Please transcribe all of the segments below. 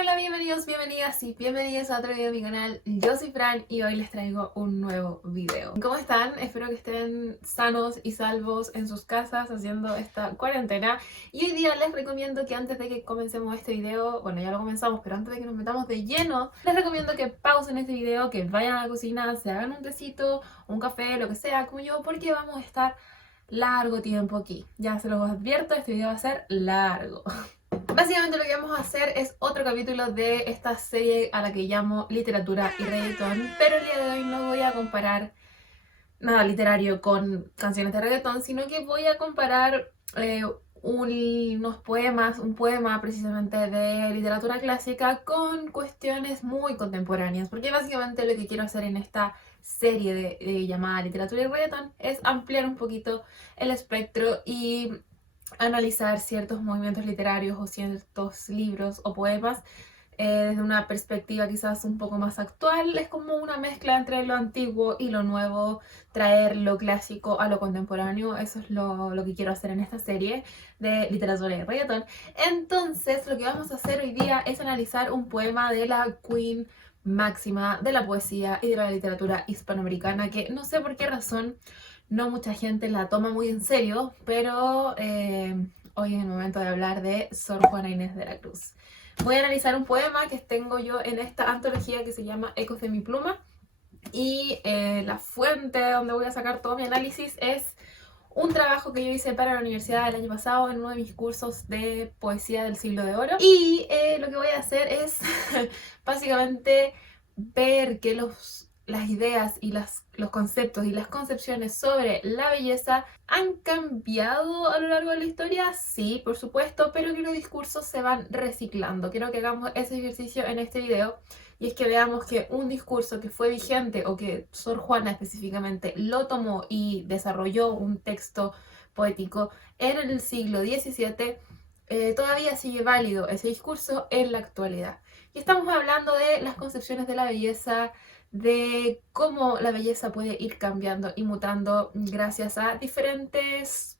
Hola, bienvenidos, bienvenidas y bienvenidos a otro video de mi canal. Yo soy Fran y hoy les traigo un nuevo video. ¿Cómo están? Espero que estén sanos y salvos en sus casas haciendo esta cuarentena. Y hoy día les recomiendo que antes de que comencemos este video, bueno, ya lo comenzamos, pero antes de que nos metamos de lleno, les recomiendo que pausen este video, que vayan a la cocina, se hagan un tecito, un café, lo que sea, como yo, porque vamos a estar largo tiempo aquí. Ya se los advierto, este video va a ser largo. Básicamente lo que vamos a hacer es otro capítulo de esta serie a la que llamo literatura y reggaetón, pero el día de hoy no voy a comparar nada literario con canciones de reggaetón, sino que voy a comparar unos poemas, un poema precisamente de literatura clásica con cuestiones muy contemporáneas, porque básicamente lo que quiero hacer en esta serie de llamada literatura y reggaetón es ampliar un poquito el espectro y analizar ciertos movimientos literarios o ciertos libros o poemas desde una perspectiva quizás un poco más actual. Es como una mezcla entre lo antiguo y lo nuevo, traer lo clásico a lo contemporáneo. Eso es lo que quiero hacer en esta serie de literatura y reggaetón. Entonces lo que vamos a hacer hoy día es analizar un poema de la Queen máxima de la poesía y de la literatura hispanoamericana, que no sé por qué razón no mucha gente la toma muy en serio, pero hoy es el momento de hablar de Sor Juana Inés de la Cruz. Voy a analizar un poema que tengo yo en esta antología que se llama Ecos de mi pluma, y la fuente donde voy a sacar todo mi análisis es un trabajo que yo hice para la universidad el año pasado en uno de mis cursos de poesía del siglo de oro. Y lo que voy a hacer es básicamente ver que las ideas y los conceptos y las concepciones sobre la belleza han cambiado a lo largo de la historia, sí, por supuesto, pero que los discursos se van reciclando. Quiero que hagamos ese ejercicio en este video, y es que veamos que un discurso que fue vigente o que Sor Juana específicamente lo tomó y desarrolló un texto poético en el siglo XVII, todavía sigue válido ese discurso en la actualidad. Y estamos hablando de las concepciones de la belleza, de cómo la belleza puede ir cambiando y mutando gracias a diferentes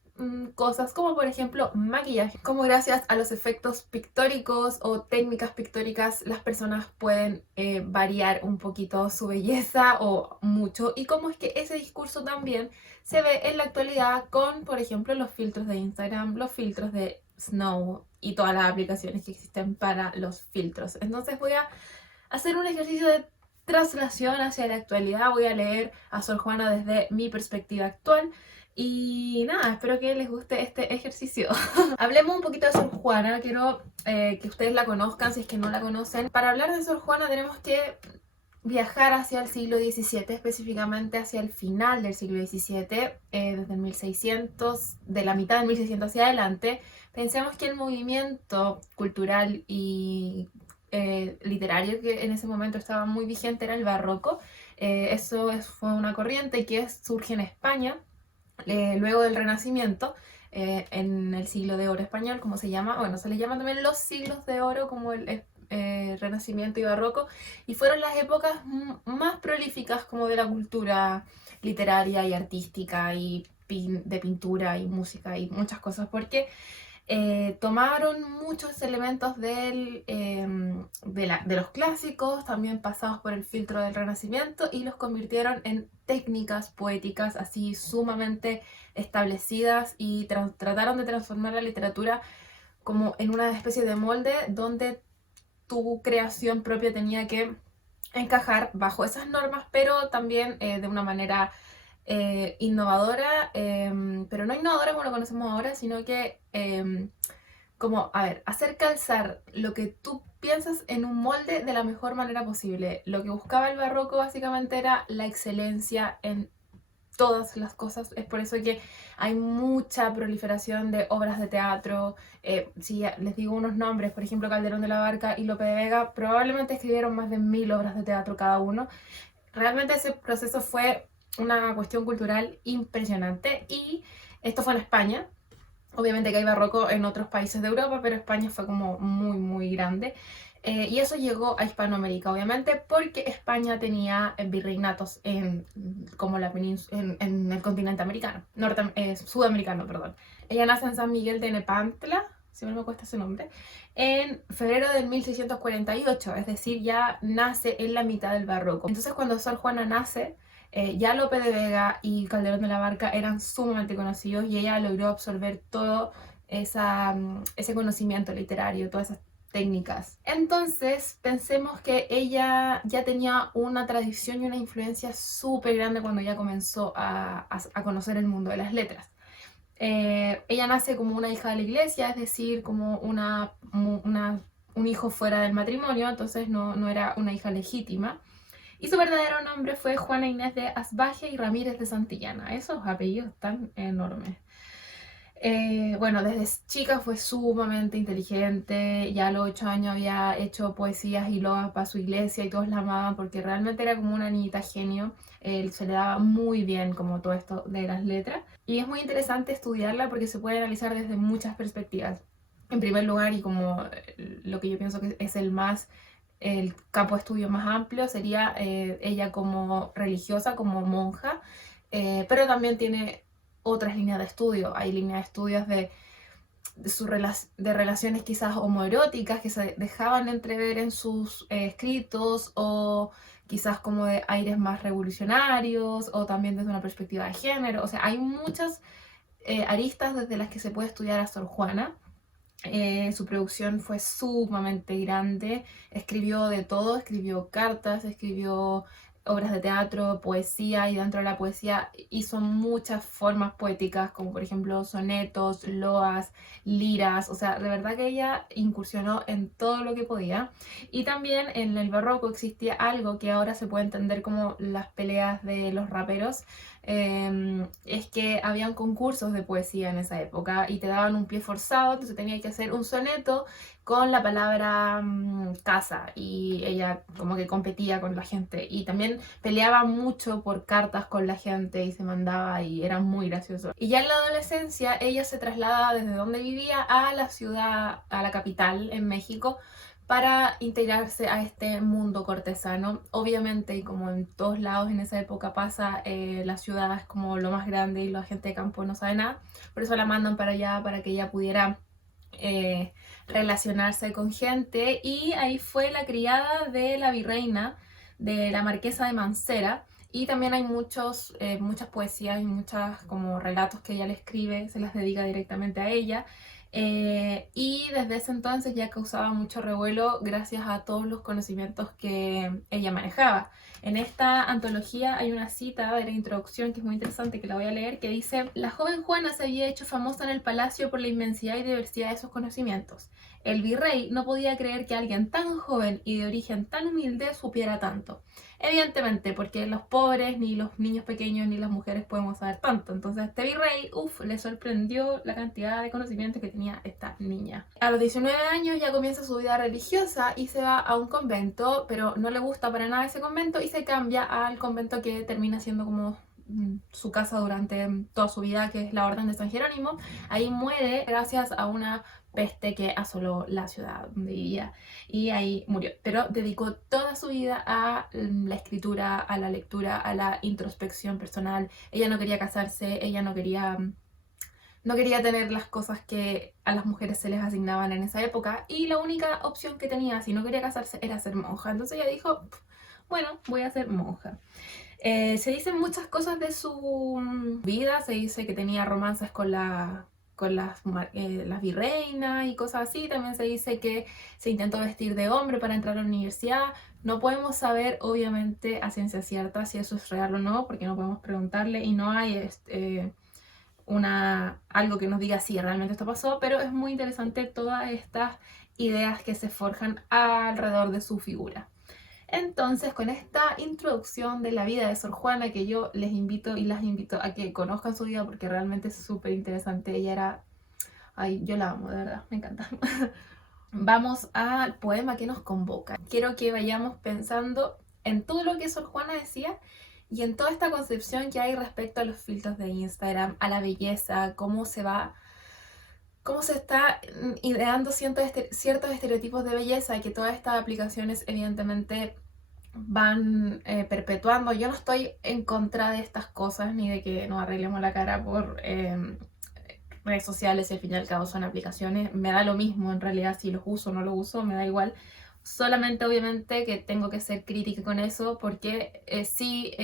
cosas, como por ejemplo maquillaje, como gracias a los efectos pictóricos o técnicas pictóricas las personas pueden variar un poquito su belleza o mucho, y cómo es que ese discurso también se ve en la actualidad con, por ejemplo, los filtros de Instagram, los filtros de Snow y todas las aplicaciones que existen para los filtros. Entonces voy a hacer un ejercicio de traslación hacia la actualidad. Voy a leer a Sor Juana desde mi perspectiva actual. Y nada, espero que les guste este ejercicio. Hablemos un poquito de Sor Juana. Quiero que ustedes la conozcan si es que no la conocen. Para hablar de Sor Juana tenemos que viajar hacia el siglo XVII, específicamente hacia el final del siglo XVII, desde el 1600, de la mitad del 1600 hacia adelante. Pensemos que el movimiento cultural y literario que en ese momento estaba muy vigente era el barroco. Fue una corriente que surge en España luego del Renacimiento, en el siglo de oro español, como se llama. Bueno, se les llama también los siglos de oro, como el Renacimiento y Barroco, y fueron las épocas más prolíficas como de la cultura literaria y artística y de pintura y música y muchas cosas, porque tomaron muchos elementos de los clásicos, también pasados por el filtro del Renacimiento, y los convirtieron en técnicas poéticas así sumamente establecidas, y trataron de transformar la literatura como en una especie de molde donde tu creación propia tenía que encajar bajo esas normas, pero también de una manera innovadora, pero no innovadora como lo conocemos ahora, sino que como, a ver, hacer calzar lo que tú piensas en un molde de la mejor manera posible. Lo que buscaba el barroco básicamente era la excelencia en todas las cosas. Es por eso que hay mucha proliferación de obras de teatro. Si les digo unos nombres, por ejemplo, Calderón de la Barca y Lope de Vega, probablemente escribieron más de 1000 obras de teatro cada uno. Realmente ese proceso fue una cuestión cultural impresionante, y esto fue en España. Obviamente que hay barroco en otros países de Europa, pero España fue como muy, muy grande. Y eso llegó a Hispanoamérica, obviamente, porque España tenía virreinatos como en el continente americano, sudamericano, perdón. Ella nace en San Miguel de Nepantla, siempre me cuesta ese nombre, en febrero de 1648, es decir, ya nace en la mitad del barroco. Entonces cuando Sor Juana nace, ya Lope de Vega y Calderón de la Barca eran sumamente conocidos y ella logró absorber todo ese conocimiento literario, todas esas técnicas. Entonces pensemos que ella ya tenía una tradición y una influencia súper grande cuando ya comenzó a conocer el mundo de las letras. Ella nace como una hija de la iglesia, es decir, como un hijo fuera del matrimonio, entonces no era una hija legítima. Y su verdadero nombre fue Juana Inés de Asbaje y Ramírez de Santillana. Esos apellidos tan enormes. Bueno, desde chica fue sumamente inteligente, ya a los 8 años había hecho poesías y loas para su iglesia y todos la amaban porque realmente era como una niñita genio. Se le daba muy bien como todo esto de las letras y es muy interesante estudiarla porque se puede analizar desde muchas perspectivas. En primer lugar, y como lo que yo pienso que es el campo de estudio más amplio, sería ella como religiosa, como monja, pero también tiene otras líneas de estudio. Hay líneas de estudios de relaciones quizás homoeróticas que se dejaban entrever en sus escritos, o quizás como de aires más revolucionarios, o también desde una perspectiva de género. O sea, hay muchas aristas desde las que se puede estudiar a Sor Juana. Su producción fue sumamente grande, escribió de todo, escribió cartas, escribió obras de teatro, poesía, y dentro de la poesía hizo muchas formas poéticas, como por ejemplo sonetos, loas, liras. O sea, de verdad que ella incursionó en todo lo que podía. Y también en el barroco existía algo que ahora se puede entender como las peleas de los raperos. Es que habían concursos de poesía en esa época y te daban un pie forzado, entonces tenía que hacer un soneto con la palabra casa, y ella como que competía con la gente y también peleaba mucho por cartas con la gente y se mandaba, y era muy gracioso. Y ya en la adolescencia ella se traslada desde donde vivía a la ciudad, a la capital en México, para integrarse a este mundo cortesano. Obviamente, y como en todos lados en esa época pasa, la ciudad es como lo más grande y la gente de campo no sabe nada, por eso la mandan para allá para que ella pudiera relacionarse con gente, y ahí fue la criada de la virreina, de la marquesa de Mancera. Y también hay muchas poesías y muchos como relatos que ella le escribe, se las dedica directamente a ella. Y desde ese entonces ya causaba mucho revuelo gracias a todos los conocimientos que ella manejaba. En esta antología hay una cita de la introducción que es muy interesante, que la voy a leer, que dice: la joven Juana se había hecho famosa en el palacio por la inmensidad y diversidad de sus conocimientos. El virrey no podía creer que alguien tan joven y de origen tan humilde supiera tanto. Evidentemente, porque los pobres, ni los niños pequeños, ni las mujeres podemos saber tanto. Entonces a este virrey, le sorprendió la cantidad de conocimiento que tenía esta niña. A los 19 años ya comienza su vida religiosa y se va a un convento, pero no le gusta para nada ese convento y se cambia al convento que termina siendo como su casa durante toda su vida, que es la Orden de San Jerónimo. Ahí muere gracias a una peste que asoló la ciudad donde vivía, y ahí murió. Pero dedicó toda su vida a la escritura, a la lectura, a la introspección personal. Ella no quería casarse, ella no quería tener las cosas que a las mujeres se les asignaban en esa época, y la única opción que tenía si no quería casarse era ser monja. Entonces ella dijo: bueno, voy a ser monja. Se dicen muchas cosas de su vida. Se dice que tenía romances con las virreinas y cosas así. También se dice que se intentó vestir de hombre para entrar a la universidad. No podemos saber, obviamente, a ciencia cierta si eso es real o no, porque no podemos preguntarle y no hay algo que nos diga si realmente esto pasó, pero es muy interesante todas estas ideas que se forjan alrededor de su figura. Entonces, con esta introducción de la vida de Sor Juana, que yo les invito y las invito a que conozcan su vida porque realmente es súper interesante. Ella era... Ay, yo la amo, de verdad, me encanta. Vamos al poema que nos convoca. Quiero que vayamos pensando en todo lo que Sor Juana decía y en toda esta concepción que hay respecto a los filtros de Instagram, a la belleza, cómo se está ideando ciertos estereotipos de belleza, y que todas estas aplicaciones evidentemente van perpetuando. Yo no estoy en contra de estas cosas ni de que nos arreglemos la cara por redes sociales y al fin y al cabo son aplicaciones, me da lo mismo en realidad si los uso o no los uso, me da igual. Solamente obviamente que tengo que ser crítica con eso porque sí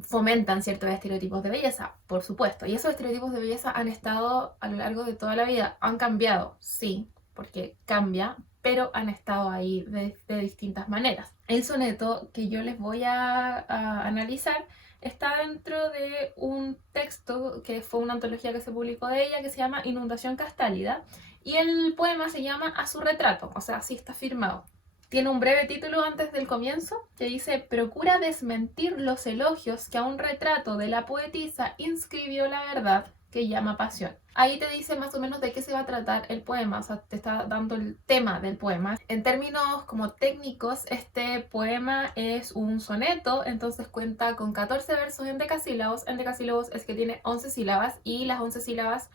fomentan ciertos estereotipos de belleza, por supuesto. Y esos estereotipos de belleza han estado a lo largo de toda la vida, han cambiado, sí, porque cambia, pero han estado ahí de distintas maneras. El soneto que yo les voy a analizar está dentro de un texto que fue una antología que se publicó de ella que se llama Inundación Castálida y el poema se llama A su retrato, o sea, así está firmado. Tiene un breve título antes del comienzo que dice: procura desmentir los elogios que a un retrato de la poetisa inscribió la verdad que llama pasión. Ahí te dice más o menos de qué se va a tratar el poema, o sea, te está dando el tema del poema. En términos como técnicos, este poema es un soneto, entonces cuenta con 14 versos en decasílabos. En decasílabos es que tiene 11 sílabas y las 11 sílabas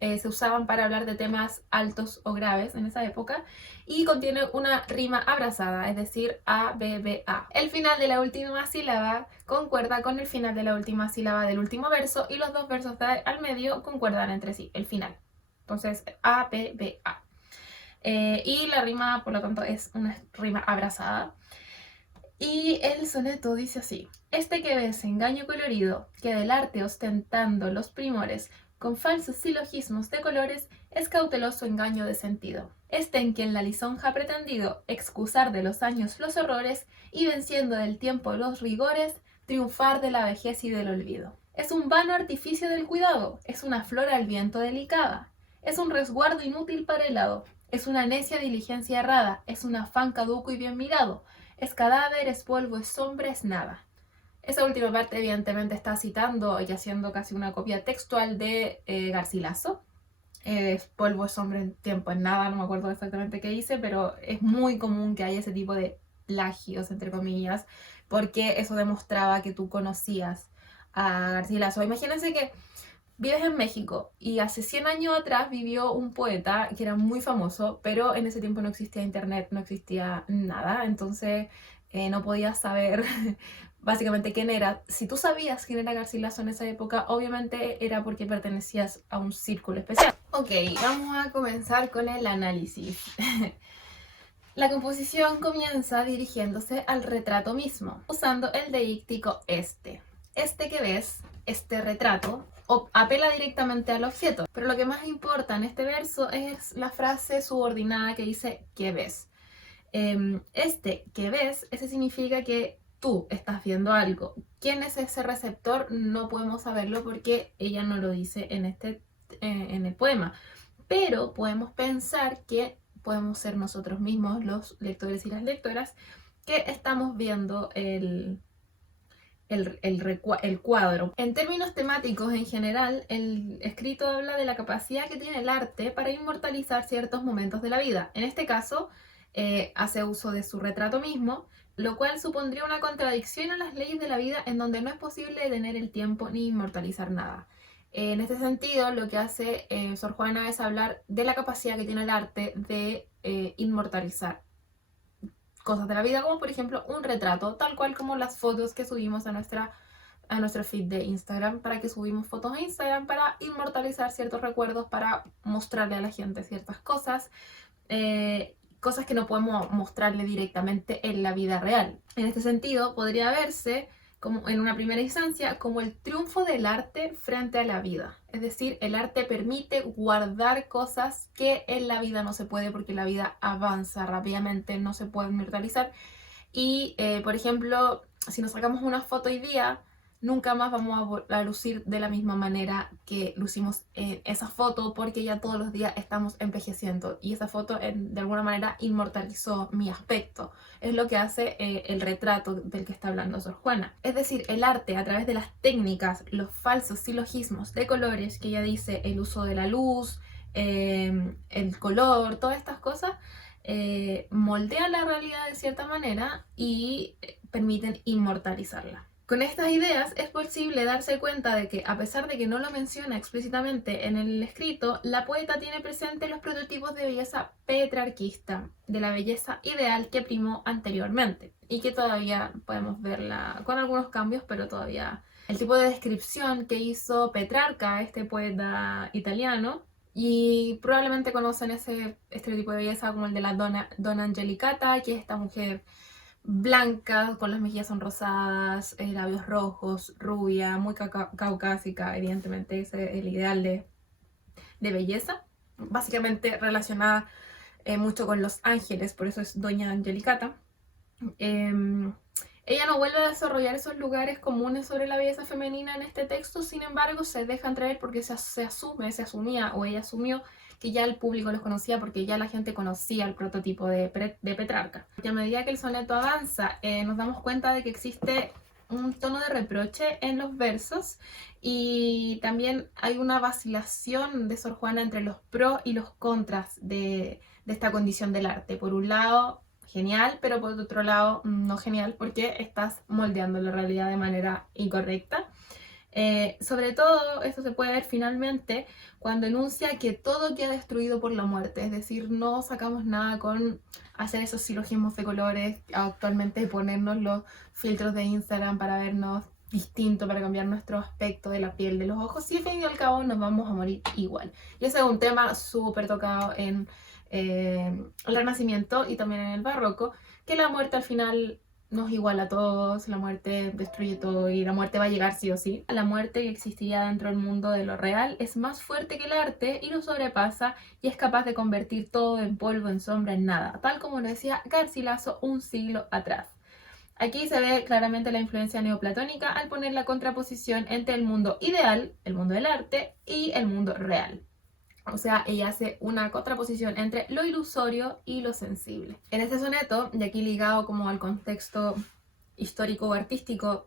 se usaban para hablar de temas altos o graves en esa época y contiene una rima abrazada, es decir, A, B, B, A. El final de la última sílaba concuerda con el final de la última sílaba del último verso y los dos versos al medio concuerdan entre sí, el final. Entonces, A, B, B, A. Y la rima, por lo tanto, es una rima abrazada. Y el soneto dice así: este que ves, engaño colorido, que del arte ostentando los primores, con falsos silogismos de colores, es cauteloso engaño de sentido. Este en quien la lisonja ha pretendido excusar de los años los horrores, y venciendo del tiempo los rigores, triunfar de la vejez y del olvido. Es un vano artificio del cuidado, es una flor al viento delicada, es un resguardo inútil para el hado, es una necia diligencia errada, es un afán caduco y bien mirado, es cadáver, es polvo, es sombra, es nada. Esa última parte evidentemente está citando y haciendo casi una copia textual de Garcilaso. Es polvo, es sombra, en tiempo, en nada, no me acuerdo exactamente qué dice, pero es muy común que haya ese tipo de plagios, entre comillas, porque eso demostraba que tú conocías a Garcilaso. Imagínense que vives en México y hace 100 años atrás vivió un poeta que era muy famoso, pero en ese tiempo no existía internet, no existía nada, entonces no podías saber básicamente quién era. Si tú sabías quién era Garcilaso en esa época, obviamente era porque pertenecías a un círculo especial. Ok, vamos a comenzar con el análisis. La composición comienza dirigiéndose al retrato mismo, usando el deíctico este. Este que ves, este retrato, apela directamente al objeto, pero lo que más importa en este verso es la frase subordinada que dice ¿qué ves? Este que ves, ese significa que tú estás viendo algo. ¿Quién es ese receptor? No podemos saberlo porque ella no lo dice en el poema, pero podemos pensar que podemos ser nosotros mismos, los lectores y las lectoras, que estamos viendo el cuadro. En términos temáticos en general, el escrito habla de la capacidad que tiene el arte para inmortalizar ciertos momentos de la vida. En este caso, hace uso de su retrato mismo, lo cual supondría una contradicción a las leyes de la vida en donde no es posible detener el tiempo ni inmortalizar nada. En este sentido, lo que hace Sor Juana es hablar de la capacidad que tiene el arte de inmortalizar cosas de la vida, como por ejemplo un retrato, tal cual como las fotos que subimos a nuestro feed de Instagram, para que subimos fotos a Instagram para inmortalizar ciertos recuerdos, para mostrarle a la gente ciertas cosas, cosas que no podemos mostrarle directamente en la vida real. En este sentido, podría verse como en una primera instancia como el triunfo del arte frente a la vida. Es decir, el arte permite guardar cosas que en la vida no se puede porque la vida avanza rápidamente, no se puede inmortalizar. Y, por ejemplo, si nos sacamos una foto hoy día, nunca más vamos a lucir de la misma manera que lucimos en esa foto porque ya todos los días estamos envejeciendo y esa foto de alguna manera inmortalizó mi aspecto. Es lo que hace el retrato del que está hablando Sor Juana. Es decir, el arte a través de las técnicas, los falsos silogismos de colores que ella dice, el uso de la luz, el color, todas estas cosas, moldean la realidad de cierta manera y permiten inmortalizarla. Con estas ideas es posible darse cuenta de que, a pesar de que no lo menciona explícitamente en el escrito, la poeta tiene presente los prototipos de belleza petrarquista, de la belleza ideal que primó anteriormente. y que todavía podemos verla con algunos cambios, pero todavía el tipo de descripción que hizo Petrarca, este poeta italiano, y probablemente conocen ese estereotipo de belleza como el de la Donna Angelicata, que es esta mujer blanca, con las mejillas sonrosadas, labios rojos, rubia, muy caucásica, evidentemente ese es el ideal de belleza, básicamente relacionada mucho con los ángeles, por eso es Doña Angelicata. Ella no vuelve a desarrollar esos lugares comunes sobre la belleza femenina en este texto, sin embargo se deja entrever porque se asumía o ella asumió que ya el público los conocía porque ya la gente conocía el prototipo de Petrarca. Y a medida que el soneto avanza, nos damos cuenta de que existe un tono de reproche en los versos y también hay una vacilación de Sor Juana entre los pros y los contras de esta condición del arte. Por un lado, genial, pero por otro lado, no genial, porque estás moldeando la realidad de manera incorrecta. Sobre todo, esto se puede ver finalmente cuando enuncia que todo queda destruido por la muerte, es decir, no sacamos nada con hacer esos silogismos de colores, actualmente ponernos los filtros de Instagram para vernos distinto, para cambiar nuestro aspecto de la piel, de los ojos, y al fin y al cabo nos vamos a morir igual. Y ese es un tema súper tocado en el Renacimiento y también en el Barroco, que la muerte al final nos iguala a todos, la muerte destruye todo y la muerte va a llegar sí o sí. La muerte que existía dentro del mundo de lo real es más fuerte que el arte y lo sobrepasa y es capaz de convertir todo en polvo, en sombra, en nada, tal como lo decía Garcilaso un siglo atrás. Aquí se ve claramente la influencia neoplatónica al poner la contraposición entre el mundo ideal, el mundo del arte, y el mundo real. O sea, ella hace una contraposición entre lo ilusorio y lo sensible. En este soneto, y aquí ligado como al contexto histórico o artístico,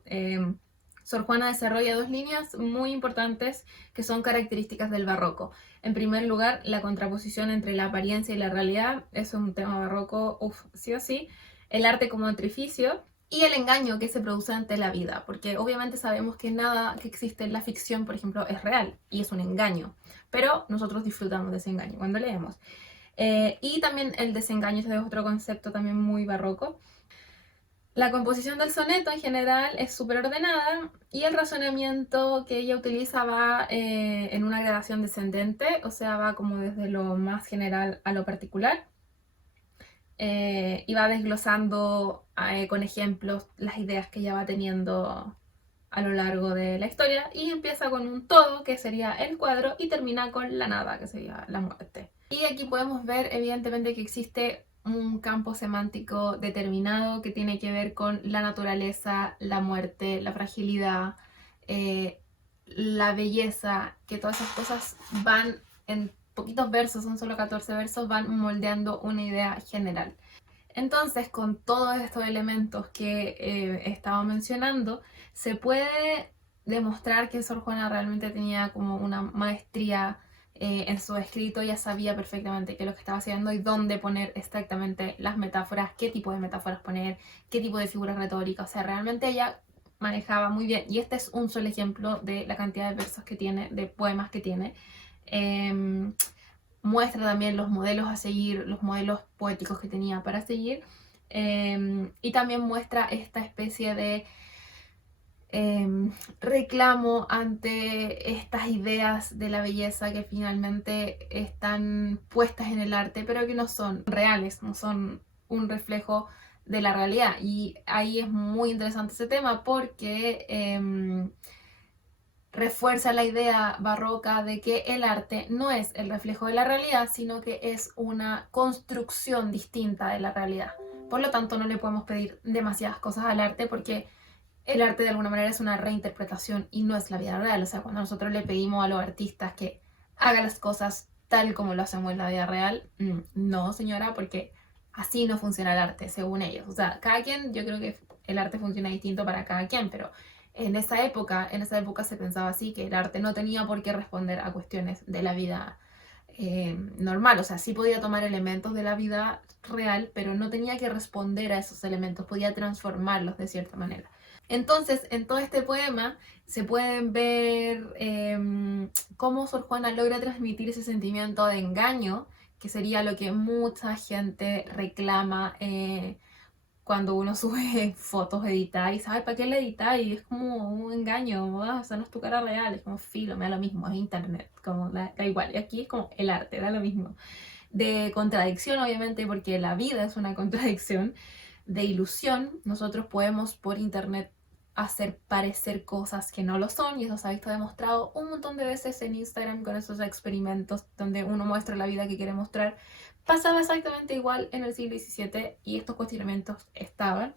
Sor Juana desarrolla dos líneas muy importantes que son características del barroco. En primer lugar, la contraposición entre la apariencia y la realidad, es un tema barroco, sí o sí. El arte como artificio y el engaño que se produce ante la vida, porque obviamente sabemos que nada que existe en la ficción, por ejemplo, es real y es un engaño, pero nosotros disfrutamos de ese engaño cuando leemos. Y también el desengaño, ese es otro concepto también muy barroco. La composición del soneto en general es súper ordenada y el razonamiento que ella utiliza va en una gradación descendente, o sea, va como desde lo más general a lo particular. Y va desglosando con ejemplos las ideas que ella va teniendo a lo largo de la historia y empieza con un todo, que sería el cuadro, y termina con la nada, que sería la muerte. Y aquí podemos ver evidentemente que existe un campo semántico determinado que tiene que ver con la naturaleza, la muerte, la fragilidad, la belleza, que todas esas cosas van en poquitos versos, son solo 14 versos, van moldeando una idea general. Entonces, con todos estos elementos que estaba mencionando, se puede demostrar que Sor Juana realmente tenía como una maestría en su escrito, ya sabía perfectamente qué es lo que estaba haciendo y dónde poner exactamente las metáforas, qué tipo de metáforas poner, qué tipo de figuras retóricas, o sea, realmente ella manejaba muy bien, y este es un solo ejemplo de la cantidad de versos que tiene, de poemas que tiene. Muestra también los modelos a seguir, los modelos poéticos que tenía para seguir, y también muestra esta especie de reclamo ante estas ideas de la belleza que finalmente están puestas en el arte, pero que no son reales, no son un reflejo de la realidad. Y ahí es muy interesante ese tema porque refuerza la idea barroca de que el arte no es el reflejo de la realidad, sino que es una construcción distinta de la realidad. Por lo tanto, no le podemos pedir demasiadas cosas al arte porque el arte de alguna manera es una reinterpretación y no es la vida real. O sea, cuando nosotros le pedimos a los artistas que hagan las cosas tal como lo hacemos en la vida real, no, señora, porque así no funciona el arte, según ellos. O sea, cada quien, yo creo que el arte funciona distinto para cada quien, pero en esa época se pensaba así, que el arte no tenía por qué responder a cuestiones de la vida normal. O sea, sí podía tomar elementos de la vida real, pero no tenía que responder a esos elementos, podía transformarlos de cierta manera. Entonces, en todo este poema se pueden ver cómo Sor Juana logra transmitir ese sentimiento de engaño, que sería lo que mucha gente reclama cuando uno sube fotos editadas y sabe para qué la editas y es como un engaño, ¿no? O sea, no es tu cara real, es como filo, me da lo mismo, es internet, como da igual. Y aquí es como el arte, da lo mismo. De contradicción, obviamente, porque la vida es una contradicción. De ilusión, nosotros podemos por internet hacer parecer cosas que no lo son, y eso se ha visto demostrado un montón de veces en Instagram con esos experimentos donde uno muestra la vida que quiere mostrar. Pasaba exactamente igual en el siglo XVII y estos cuestionamientos estaban.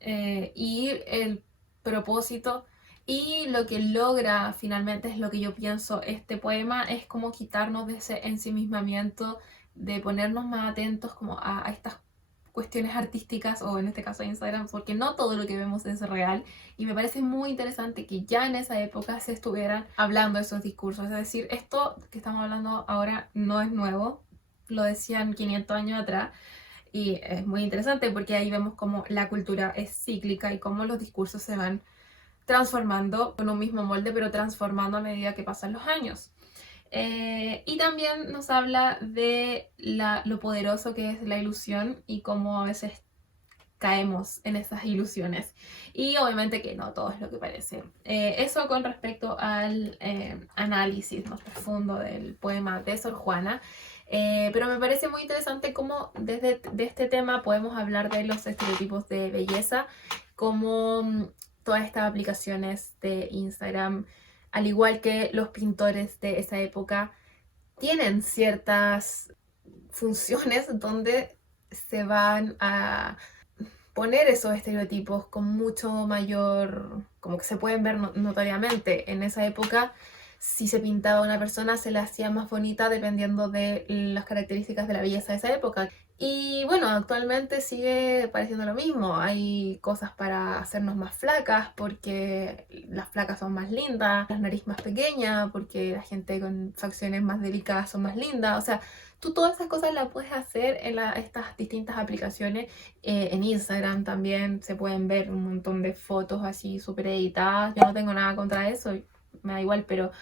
Y el propósito y lo que logra finalmente es lo que yo pienso este poema, es como quitarnos de ese ensimismamiento, de ponernos más atentos como a estas cuestiones artísticas o en este caso Instagram, porque no todo lo que vemos es real y me parece muy interesante que ya en esa época se estuvieran hablando de esos discursos, es decir, esto que estamos hablando ahora no es nuevo, lo decían 500 años atrás. Y es muy interesante porque ahí vemos cómo la cultura es cíclica y cómo los discursos se van transformando con un mismo molde, pero transformando a medida que pasan los años. Y también nos habla de lo poderoso que es la ilusión y cómo a veces caemos en esas ilusiones. Y obviamente que no todo es lo que parece. Eso con respecto al análisis más profundo del poema de Sor Juana. Pero me parece muy interesante cómo desde de este tema podemos hablar de los estereotipos de belleza, como todas estas aplicaciones de Instagram, al igual que los pintores de esa época, tienen ciertas funciones donde se van a poner esos estereotipos con mucho mayor, como que se pueden ver notoriamente. En esa época, si se pintaba a una persona, se la hacía más bonita dependiendo de las características de la belleza de esa época. Y bueno, actualmente sigue pareciendo lo mismo. Hay cosas para hacernos más flacas porque las flacas son más lindas, la nariz más pequeña porque la gente con facciones más delicadas son más lindas. O sea, tú todas esas cosas las puedes hacer en estas distintas aplicaciones. En Instagram también se pueden ver un montón de fotos así súper editadas. Yo no tengo nada contra eso, me da igual, pero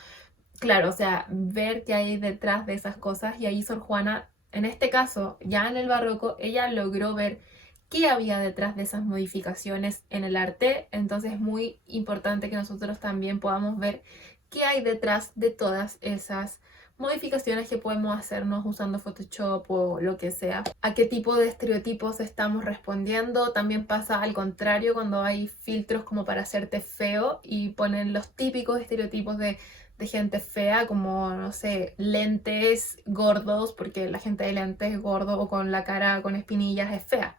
claro, o sea, ver qué hay detrás de esas cosas. Y ahí Sor Juana, en este caso, ya en el barroco, ella logró ver qué había detrás de esas modificaciones en el arte. Entonces es muy importante que nosotros también podamos ver qué hay detrás de todas esas modificaciones que podemos hacernos usando Photoshop o lo que sea. A qué tipo de estereotipos estamos respondiendo. También pasa al contrario cuando hay filtros como para hacerte feo y ponen los típicos estereotipos de gente fea, como, no sé, lentes gordos, porque la gente de lentes gordo o con la cara con espinillas es fea.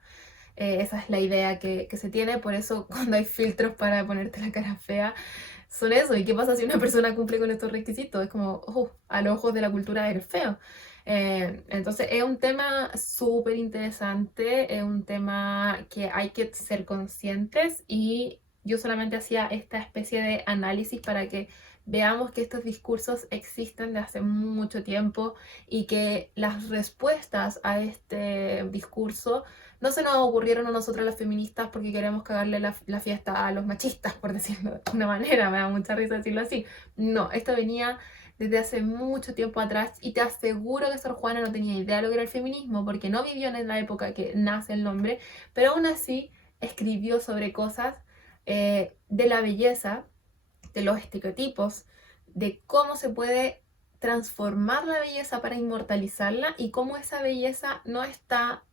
Esa es la idea que se tiene, por eso cuando hay filtros para ponerte la cara fea, son eso. ¿Y qué pasa si una persona cumple con estos requisitos? Es como, a los ojos de la cultura eres feo. Entonces es un tema súper interesante, es un tema que hay que ser conscientes y yo solamente hacía esta especie de análisis para que veamos que estos discursos existen de hace mucho tiempo y que las respuestas a este discurso no se nos ocurrieron a nosotras las feministas porque queremos cagarle la fiesta a los machistas, por decirlo de una manera, me da mucha risa decirlo así. No, esto venía desde hace mucho tiempo atrás y te aseguro que Sor Juana no tenía idea de lo que era el feminismo porque no vivió en la época que nace el nombre, pero aún así escribió sobre cosas de la belleza, de los estereotipos, de cómo se puede transformar la belleza para inmortalizarla y cómo esa belleza no está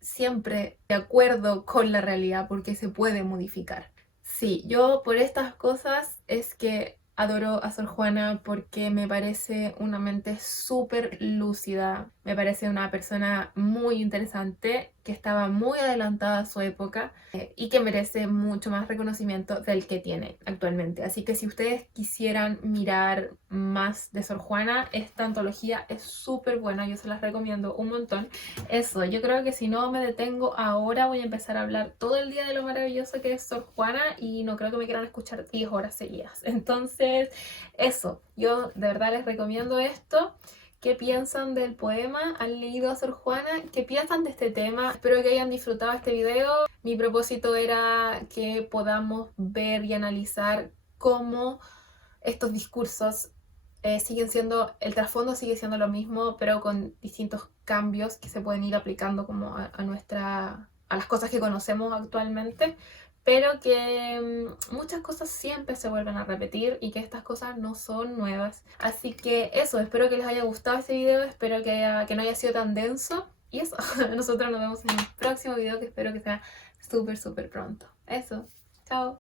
siempre de acuerdo con la realidad porque se puede modificar. Sí, yo por estas cosas es que adoro a Sor Juana porque me parece una mente súper lúcida, me parece una persona muy interesante que estaba muy adelantada a su época y que merece mucho más reconocimiento del que tiene actualmente. Así que si ustedes quisieran mirar más de Sor Juana, esta antología es súper buena, yo se las recomiendo un montón. Eso, yo creo que si no me detengo ahora voy a empezar a hablar todo el día de lo maravilloso que es Sor Juana y no creo que me quieran escuchar 10 horas seguidas. Entonces, eso, yo de verdad les recomiendo esto. ¿Qué piensan del poema? ¿Han leído a Sor Juana? ¿Qué piensan de este tema? Espero que hayan disfrutado este video. Mi propósito era que podamos ver y analizar cómo estos discursos siguen siendo, el trasfondo sigue siendo lo mismo, pero con distintos cambios que se pueden ir aplicando como a a las cosas que conocemos actualmente, pero que muchas cosas siempre se vuelven a repetir y que estas cosas no son nuevas. Así que eso, espero que les haya gustado este video, espero que no haya sido tan denso. Y eso, nosotros nos vemos en el próximo video que espero que sea súper pronto. Eso, chao.